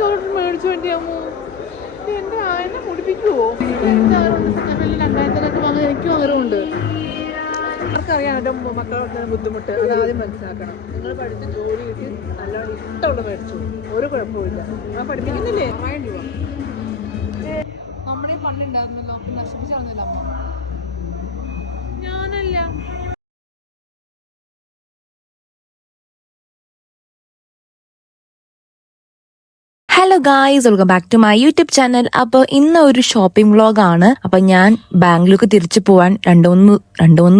Chocolate മേടിച്ചു വേണ്ടിയാമോ? എന്റെ ആയനെ മുടിപ്പിക്കുവോ? 2000 വാങ്ങാൻ എനിക്കും ആഗ്രഹമുണ്ട്. അവർക്കറിയാം എൻ്റെ മക്കളുടെ ബുദ്ധിമുട്ട്, അതാദ്യം മനസ്സിലാക്കണം. നിങ്ങൾ പഠിച്ച് ജോലി കിട്ടി നല്ലോണം ഇഷ്ടമുള്ള മേടിച്ചു, ഒരു കുഴപ്പമില്ല. ഞാൻ പഠിപ്പിക്കുന്നില്ലേ? 1000 രൂപ നമ്മുടെ പണ്ടുണ്ടായിരുന്നല്ലോ, നശിപ്പിച്ചു കളഞ്ഞില്ല അമ്മ. ഞാനല്ല. Hello guys, welcome back to my YouTube channel. അപ്പോൾ ഇന്ന് ഒരു ഷോപ്പിംഗ് വ്ളോഗാണ്. അപ്പൊ ഞാൻ ബാംഗ്ലൂർക്ക് തിരിച്ചു പോവാൻ രണ്ട് മൂന്ന്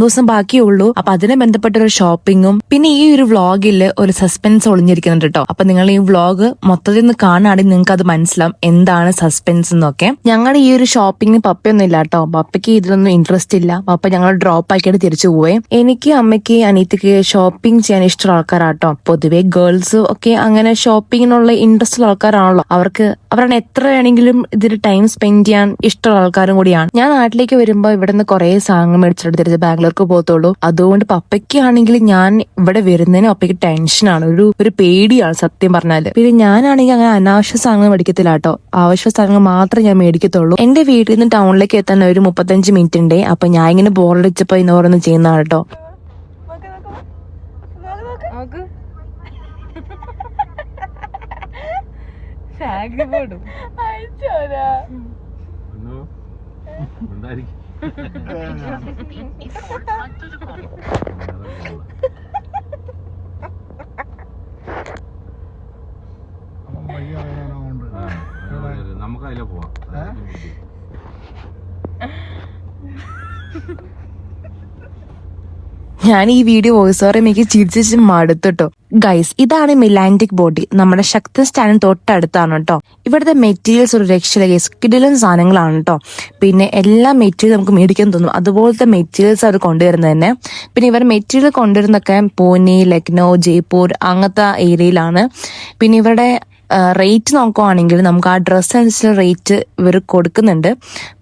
ദിവസം ബാക്കിയുള്ളൂ. അപ്പൊ അതിനെ ബന്ധപ്പെട്ട ഒരു ഷോപ്പിങ്ങും പിന്നെ ഈ ഒരു വ്ളോഗിൽ ഒരു സസ്പെൻസ് ഒളിഞ്ഞിരിക്കുന്നുണ്ട് കേട്ടോ. അപ്പൊ നിങ്ങൾ ഈ വ്ളോഗ് മൊത്തത്തിൽ നിന്ന് കാണുകയാണെങ്കിൽ നിങ്ങൾക്ക് അത് മനസ്സിലാവും എന്താണ് സസ്പെൻസ് എന്നൊക്കെ. ഞങ്ങളുടെ ഈ ഒരു ഷോപ്പിങ്ങിന് പപ്പയൊന്നും ഇല്ല കേട്ടോ. പപ്പയ്ക്ക് ഇതിലൊന്നും ഇൻട്രസ്റ്റ് ഇല്ല. പപ്പ ഞങ്ങൾ ഡ്രോപ്പ് ആക്കിയിട്ട് തിരിച്ചു പോവേ. എനിക്ക്, അമ്മയ്ക്ക്, അനിയത്തിക്ക് ഷോപ്പിംഗ് ചെയ്യാൻ ഇഷ്ടമുള്ള ആൾക്കാരാട്ടോ. പൊതുവെ ഗേൾസ് ഒക്കെ അങ്ങനെ ഷോപ്പിങ്ങിനുള്ള ഇൻട്രസ്റ്റ് ഉള്ള ആൾക്കാരാണല്ലോ. അവരാണ് എത്ര വേണമെങ്കിലും ഇതിൽ ടൈം സ്പെൻഡ് ചെയ്യാൻ ഇഷ്ടമുള്ള ആൾക്കാരും കൂടിയാണ്. ഞാൻ നാട്ടിലേക്ക് വരുമ്പോ ഇവിടെ നിന്ന് കുറെ സാധനങ്ങൾ മേടിച്ചിട്ട് തിരിച്ച് ബാംഗ്ലൂർക്ക് പോകത്തുള്ളൂ. അതുകൊണ്ട് പപ്പയ്ക്കാണെങ്കിൽ ഞാൻ ഇവിടെ വരുന്നതിന് പപ്പയ്ക്ക് ടെൻഷനാണ്, ഒരു പേടിയാണ് സത്യം പറഞ്ഞാല്. പിന്നെ ഞാനാണെങ്കിൽ അങ്ങനെ അനാവശ്യ സാധനങ്ങൾ മേടിക്കത്തില്ല കേട്ടോ. ആവശ്യ സാധനങ്ങൾ മാത്രമേ ഞാൻ മേടിക്കത്തുള്ളൂ. എന്റെ വീട്ടിൽ നിന്ന് ടൗണിലേക്ക് എത്താൻ ഒരു 35 മിനിറ്റ് ഉണ്ട്. അപ്പൊ ഞാൻ ഇങ്ങനെ ബോറടിച്ചപ്പോ ഇന്ന് ഓരോന്ന് ചെയ്യുന്നതാണ് കേട്ടോ. നമുക്ക് അതിലെ പോവാം. ഞാൻ ഈ വീഡിയോ വോയിസ് ഓവർ എനിക്ക് ചിരിച്ച് മടുത്തിട്ടോ. ഗൈസ്, ഇതാണ് മിലാൻറ്റിക് ബോഡി. നമ്മുടെ ശക്തി സ്റ്റാൻഡ് തൊട്ടടുത്താണ് കേട്ടോ. ഇവിടുത്തെ മെറ്റീരിയൽസ് ഒരു രക്ഷയില്ല ഗൈസ്, കിടിലൻ സാധനങ്ങളാണ് കേട്ടോ. പിന്നെ എല്ലാ മെറ്റീരിയൽ നമുക്ക് മേടിക്കാൻ തോന്നും, അതുപോലത്തെ മെറ്റീരിയൽസ് അവർ കൊണ്ടുവരുന്നത് തന്നെ. പിന്നെ ഇവർ മെറ്റീരിയൽ കൊണ്ടുവരുന്നൊക്കെ പൂനെ, ലക്നൗ, ജയ്പൂർ അങ്ങനത്തെ ഏരിയയിലാണ്. പിന്നെ ഇവരുടെ റേറ്റ് നോക്കുവാണെങ്കിൽ നമുക്ക് ആ ഡ്രസ്സ് അനുസരിച്ച് റേറ്റ് ഇവർ കൊടുക്കുന്നുണ്ട്.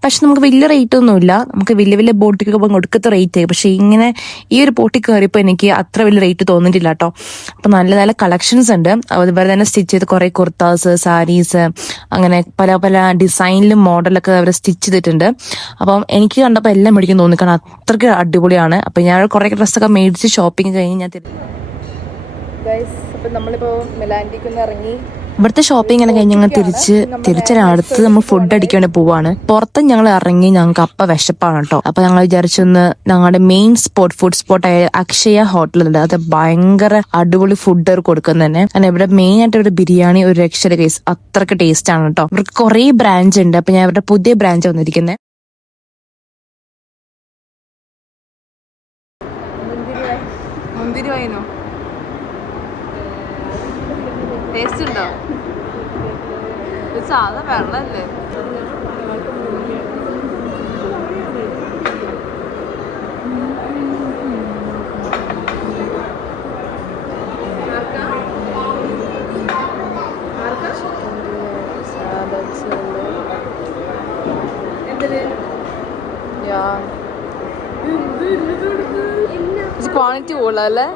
പക്ഷെ നമുക്ക് വലിയ റേറ്റ് ഒന്നുമില്ല. നമുക്ക് വലിയ വലിയ ബോട്ടിക്കൊക്കെ പോകാൻ കൊടുക്കത്ത റേറ്റ്. പക്ഷെ ഇങ്ങനെ ഈ ഒരു ബോട്ടിൽ കയറിയപ്പോൾ എനിക്ക് അത്ര വലിയ റേറ്റ് തോന്നിയിട്ടില്ല കേട്ടോ. അപ്പം നല്ല നല്ല കളക്ഷൻസ് ഉണ്ട്. അതുപോലെ തന്നെ സ്റ്റിച്ച് ചെയ്ത് കുറേ കുർത്താസ്, സാരീസ്, അങ്ങനെ പല പല ഡിസൈനിലും മോഡലൊക്കെ അവർ സ്റ്റിച്ച് ചെയ്തിട്ടുണ്ട്. അപ്പം എനിക്ക് കണ്ടപ്പോൾ എല്ലാം മേടിക്കാൻ തോന്നി, കാരണം അത്രയ്ക്ക് അടിപൊളിയാണ്. അപ്പം ഞാൻ കുറേ ഡ്രസ്സൊക്കെ മേടിച്ച് ഷോപ്പിംഗ് കഴിഞ്ഞ് ഞാൻ നമ്മളിപ്പോൾ മിലാൻറ്റിക്ക് ഇറങ്ങി. ഇവിടുത്തെ ഷോപ്പിംഗ് എല്ലാം കഴിഞ്ഞ് ഞങ്ങൾ തിരിച്ചടുത്ത് നമ്മൾ ഫുഡ് അടിക്കാൻ വേണ്ടി പോവാണ്. പുറത്ത് ഞങ്ങൾ ഇറങ്ങി, ഞങ്ങൾക്ക് അപ്പ വിശപ്പാണ് കേട്ടോ. അപ്പൊ ഞങ്ങൾ വിചാരിച്ചൊന്ന് ഞങ്ങളുടെ മെയിൻ ഫുഡ് സ്പോട്ടായ അക്ഷയ ഹോട്ടലുണ്ട്. അത് ഭയങ്കര അടിപൊളി ഫുഡ് അവർ കൊടുക്കുന്നത് തന്നെ. കാരണം ഇവിടെ മെയിൻ ആയിട്ട് ഇവിടെ ബിരിയാണി ഒരു രക്ഷയുടെ കേസ്, അത്രയ്ക്ക് ടേസ്റ്റ് ആണ് കേട്ടോ. ഇവർക്ക് കുറേ ബ്രാഞ്ച് ഉണ്ട്. അപ്പൊ ഞാൻ ഇവിടെ പുതിയ ബ്രാഞ്ച് വന്നിരിക്കുന്നത്. ടേസ്റ്റ് ഉണ്ടോ? സാധാ വെള്ളല്ലേ? ക്വാണ്ടിറ്റി കൂടുതലല്ലേ?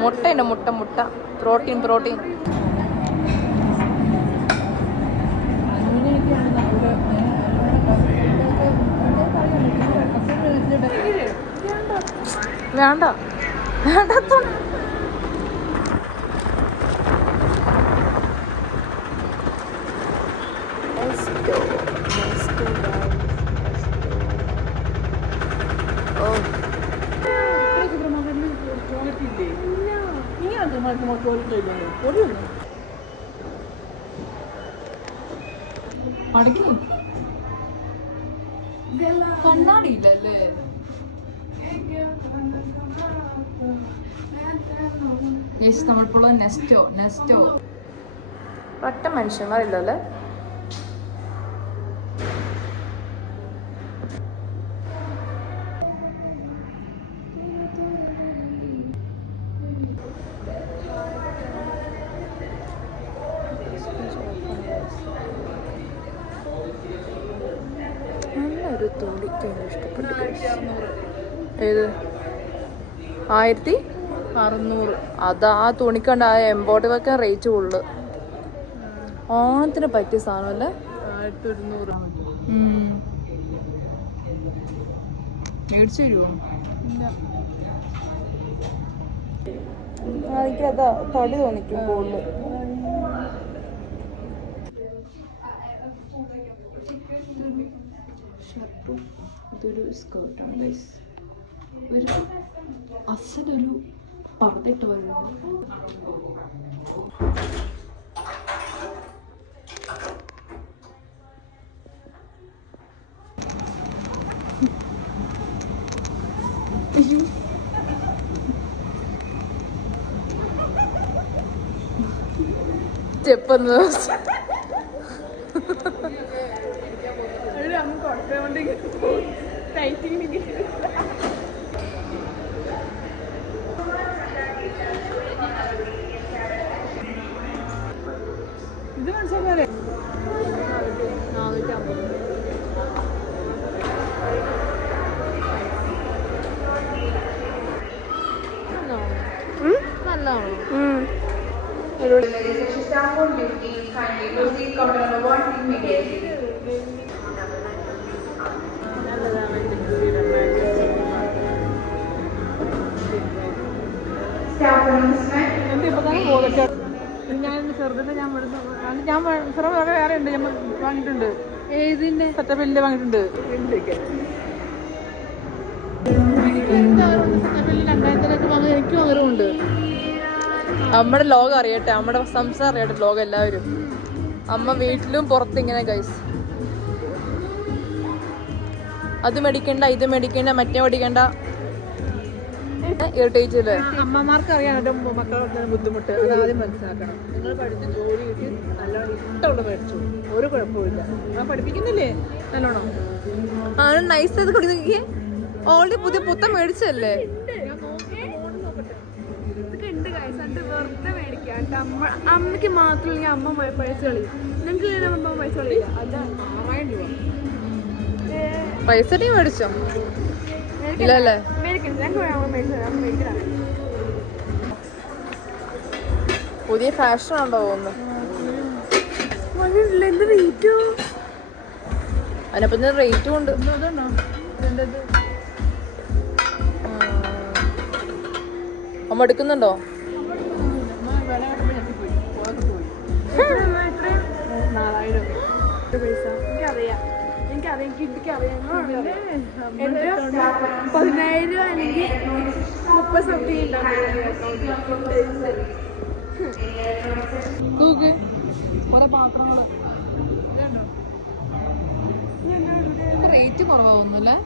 മുട്ടയുണ്ട്, മുട്ട പ്രോട്ടീൻ. വേണ്ട കണ്ണാടിയില്ലല്ലേ? നമ്മളിപ്പോൾ നെസ്റ്റോ ഒറ്റ മനുഷ്യന്മാരില്ലല്ലേ? നല്ലൊരു തുണിക്ക് ഇഷ്ടപ്പെട്ടു. ഏത് 1600? അത് ആ തുണിക്കണ്ട, ആ എംബോർഡറി ഒക്കെ റേറ്റ് കൂടുതൽ. ഓണത്തിന് പറ്റിയ സാധനം അല്ലേ? 1100 മേടിച്ചു തരുമോ? എനിക്കതാ തടി തോന്നിക്കും കൂടുതൽ. ഇതൊരു സ്കേർട്ടാണ് ഗൈസ്. ഒരു അസലൊരു പർദ്ദയിട്ട് വരുന്നത്. ചെപ്പന്ന് ഇത് മനസ്സിലാക്കാല്ലേ? 450. നല്ലതാണോ? ഞാൻ ചെറുതിന്റെ ഞാൻ വേറെ ഉണ്ട്, ഞാൻ വാങ്ങിയിട്ടുണ്ട്. ഏതിന്റെ സെറ്റപ്പിന്റെ വാങ്ങിയിട്ടുണ്ട്. 2000 വാങ്ങാൻ എനിക്കും ആഗ്രഹമുണ്ട്. നമ്മുടെ ലോകം അറിയട്ടെ, നമ്മുടെ സംസാരം അറിയട്ടെ ലോകം എല്ലാവരും. അമ്മ വീട്ടിലും പുറത്ത് ഇങ്ങനെ ഗൈസ്. അത് മേടിക്കണ്ട, ഇത് മേടിക്കണ്ട, മറ്റേ മേടിക്കണ്ട. ഇറിറ്റേറ്റ് അല്ലേ? അമ്മമാർക്ക് അറിയാൻ എൻ്റെ മക്കളുടെ ബുദ്ധിമുട്ട്, അത് ആദ്യം മനസ്സിലാക്കണം. നിങ്ങൾ പഠിച്ച് ജോലി കിട്ടി നല്ലോണം ഇഷ്ടമുള്ള മേടിച്ചു, ഒരു കുഴപ്പമില്ല. ഞാൻ പഠിപ്പിക്കുന്നില്ലേ നല്ലോണം? ആണ് നൈസ് ആയത് കൊടുക്കുന്നേ. ഓൾറെഡി പുതിയ പുത്തൻ മേടിച്ചല്ലേ? അമ്മക്ക് മാത്രമല്ലെങ്കിൽ അമ്മ പൈസ കളിയും. നിങ്ങൾക്ക് അമ്മ പൈസ കളിയില്ല. അല്ല, 6000 രൂപ പൈസ നീ മേടിച്ചോ? ഇല്ലല്ലേ? പുതിയ ഫാഷൻ ഉണ്ടോ തോന്നുന്നു. അതിനപ്പം റേറ്റും ഉണ്ട്. അമ്മ എടുക്കുന്നുണ്ടോ? 4000 പൈസ എനിക്കറിയാം. 10,000 അല്ലെങ്കിൽ 30 സംതിങ് നോക്ക് കുറെ പാത്രങ്ങള്. റേറ്റ് കുറവാവുന്നല്ലേ?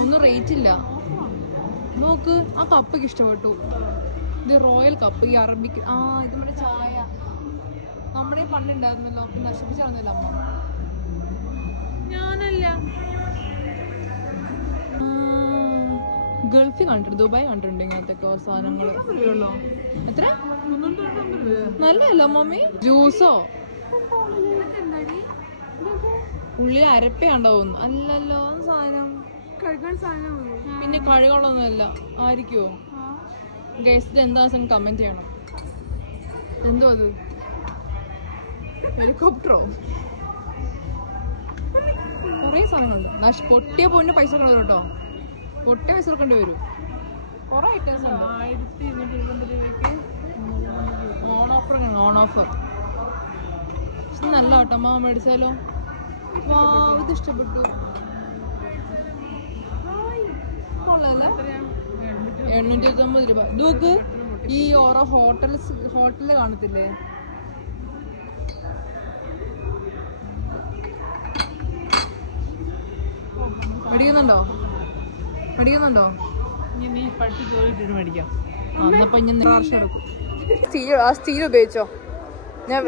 ഒന്നും റേറ്റ് ഇല്ല. നോക്ക്, ആ കപ്പൊക്കെ ഇഷ്ടപ്പെട്ടു. ഇത് റോയൽ കപ്പ്, ഈ അറബിക്ക്. ഇത് നമ്മുടെ ചായ നമ്മുടെ പണ്ടുണ്ടായിരുന്നല്ലോ, നശിപ്പിച്ചായിരുന്നല്ലോ അമ്മ. ഞാനല്ല, ഗൾഫിൽ കണ്ടിട്ടുണ്ട്, ദുബായ് കണ്ടിട്ടുണ്ട് ഇങ്ങനത്തെ സാധനങ്ങള്. എത്ര നല്ലല്ലോ മമ്മി? ജ്യൂസോ ഉള്ളിൽ അരപ്പയുണ്ടാവുന്നു. അല്ലല്ലോ സാധനം. കഴുകാൻ സാധനം പിന്നെ കഴുകളൊന്നുമല്ല ആയിരിക്കുമോ? ഗൈസ് എന്താ കമന്റ് ചെയ്യണം. എന്തോ അത് ഹെലികോപ്റ്ററോ? കുറേ സാധനങ്ങളുണ്ട്. പൊട്ടിയ പൊന്ന് പൈസ കൊടുക്കണം കേട്ടോ. പൊട്ടിയ പൈസ കൊടുക്കേണ്ടി വരും. കുറെ ഐറ്റംസ് ഉണ്ട്. 1220 രൂപയ്ക്ക് ഓൺ ഓഫർ. ഓൺ ഓഫർ നല്ല കേട്ടോ. അമ്മ മേടിച്ചാലോ? ഇത് ഇഷ്ടപ്പെട്ടു. കൊള്ളാല്ലേ? 820 രൂപ. നോക്ക്, ഈ ഓരോ ഹോട്ടലിൽ കാണത്തില്ലേ? മേടിക്കുന്നുണ്ടോ? നീ പഠിച്ച് ജോലി ഇട്ടിട്ട് മേടിക്കാം. അന്നപ്പോ ഞാൻ വർഷം എടുക്കും. സ്റ്റീൽ ഉപയോഗിച്ചോ? ഞാൻ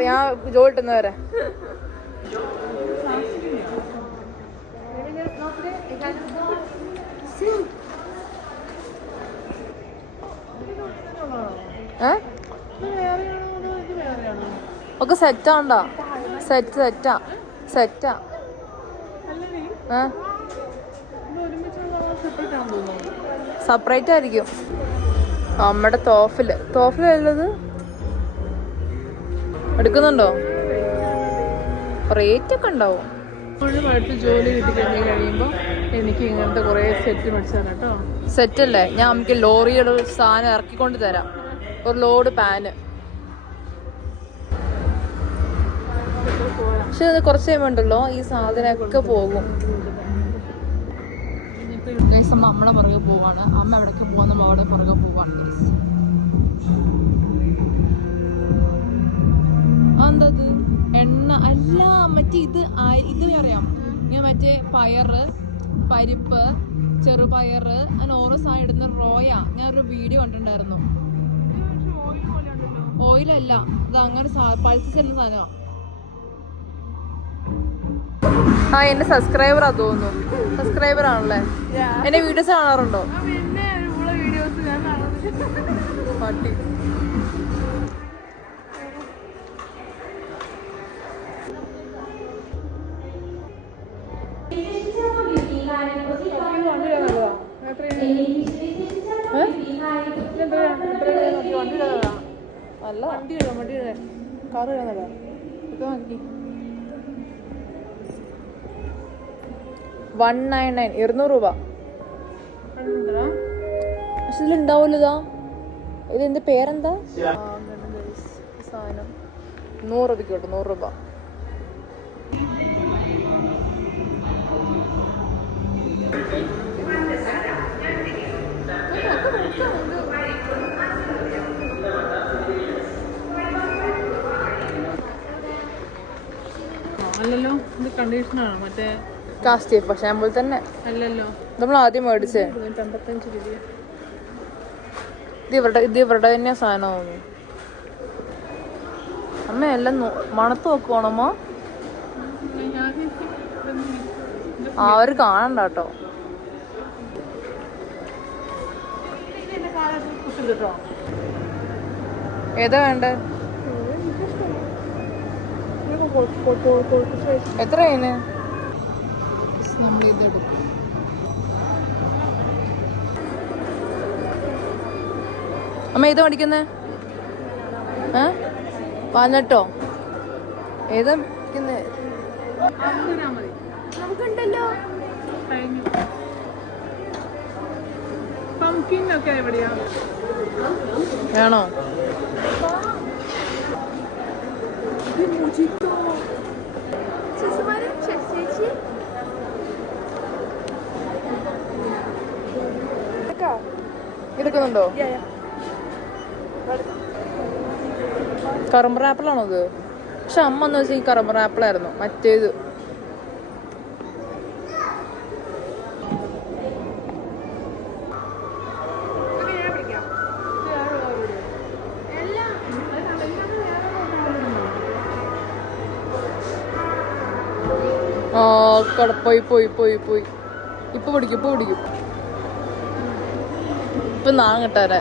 ജോലി ഇട്ടുന്നവരെ. ഒക്കെ സെറ്റാണ്ടാ? സെറ്റാ. സെപ്പറേറ്റ് ആയിരിക്കും. നമ്മുടെ തോഫിലുള്ളത് എടുക്കുന്നുണ്ടോ? റേറ്റ് ഒക്കെ ഉണ്ടാവും. ഒരു പഠിച്ച് ജോലി കിട്ടി കഴിയുമ്പോൾ എനിക്ക് ഇങ്ങനത്തെ കുറേ സെറ്റ് മേടിച്ചാണ് കേട്ടോ. സെറ്റല്ലേ, ഞാൻ നമുക്ക് ലോറിയുടെ സാധനം ഇറക്കിക്കൊണ്ട് തരാം. ഒരു ലോഡ് പാന്. പക്ഷെ അത് കുറച്ച് കഴിയുമ്പോൾ ഉണ്ടല്ലോ ഈ സാധനമൊക്കെ പോകും. നമ്മളെ പുറകെ പോവാണ്. അമ്മ എവിടേക്ക് പോവാൻ നമ്മൾ അവിടെ പുറകെ പോവാണ്. എന്തത് എണ്ണ അല്ല, മറ്റേ ഇത് അറിയാം. ഇങ്ങനെ മറ്റേ പയറ്, പരിപ്പ്, ചെറുപയറ് അങ്ങനെ ഓരോ സാധനം ഇടുന്ന റോയാ. ഞാനൊരു വീഡിയോ കണ്ടിട്ടുണ്ടായിരുന്നു. ഓയിലല്ല, ഇത് അങ്ങനെ പൾസസ് ചെയ്യുന്ന സാധനമാണ്. ആ എന്റെ സബ്സ്ക്രൈബറാ തോന്നുന്നു. സബ്സ്ക്രൈബർ ആണല്ലേ? എന്റെ വീഡിയോസ് കാണാറുണ്ടോ? പട്ടി. അല്ല വണ്ടിയുടെ കാറ് കാണാ. 199 200 രൂപ. പക്ഷെ ഇതിലുണ്ടാവൂല്ലോ ഇതാ. ഇതിന്റെ പേരെന്താ? സാധനം 100 രൂപയ്ക്ക് കേട്ടോ. 100 രൂപ. അല്ലല്ലോ, ഇത് കണ്ടീഷണറാണ്. മറ്റേ കാസ്റ്റീഫ് ഷാമ്പൂ തന്നെ അല്ലല്ലോ, നമ്മൾ ആദ്യം മേടിച്ചേ. 55 രൂപ. ഇത് ഇവരുടെ തന്നെ സാധനം തോന്നുന്നു. അമ്മ എല്ലാം മണത്ത് നോക്കുവാണമ്മ. അവര് കാണണ്ട കേട്ടോ. ഏതാ വേണ്ടേ? എത്ര അതിന്? നമ്മളിതെടുക്കും. അമ്മ ഏതാ മേടിക്കുന്നേ? 18 ഏതാ മേടിക്കുന്നേ? നമുക്കുണ്ടല്ലോ. പംകിനൊക്കെ എവിടെയാ? വേണോ? എടുക്കുന്നുണ്ടോ? കറുമ്പറ ആപ്പിളാണോ ഇത്? പക്ഷെ അമ്മ എന്ന് വെച്ചാൽ ഈ കറുമ്പറ ആപ്പിളായിരുന്നു മറ്റേത്. പോയി ഇപ്പൊ പിടിക്കും. ഇപ്പൊ നാങ്ങട്ടാരെ.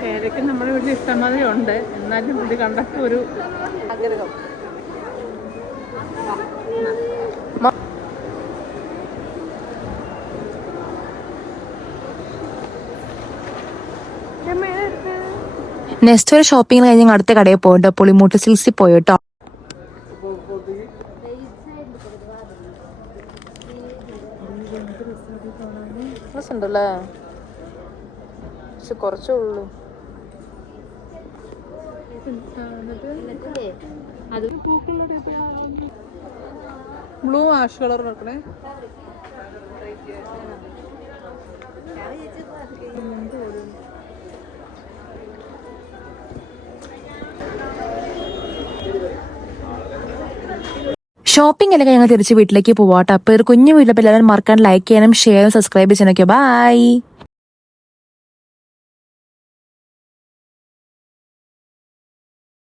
പേരയ്ക്ക് നമ്മുടെ വീട്ടിൽ ഇഷ്ടംമാതിരി ഉണ്ട്. എന്നാലും ഇത് കണ്ടൊക്കെ ഒരു ആഗ്രഹം. നെക്സ്റ്റ് ഒരു ഷോപ്പിംഗ് കഴിഞ്ഞ് അടുത്ത കടയിൽ പോയിട്ട് പുളിമൂട്ട് സിൽസിൽ പോയിട്ടോ. ഉണ്ടല്ലേ, പക്ഷെ കുറച്ചേ ഉള്ളൂ. ബ്ലൂ ആഷ് കളർ വെക്കണേ. ഷോപ്പിംഗ് എല്ലാം ഞങ്ങൾ തിരിച്ച് വീട്ടിലേക്ക് പോവാട്ടോ. അപ്പോൾ ഒരു കുഞ്ഞു വീട്ടിൽ എല്ലാവരും മറക്കാൻ ലൈക്ക് ചെയ്യാനും ഷെയറും സബ്സ്ക്രൈബ് ചെയ്യാനൊക്കെ. ബൈ.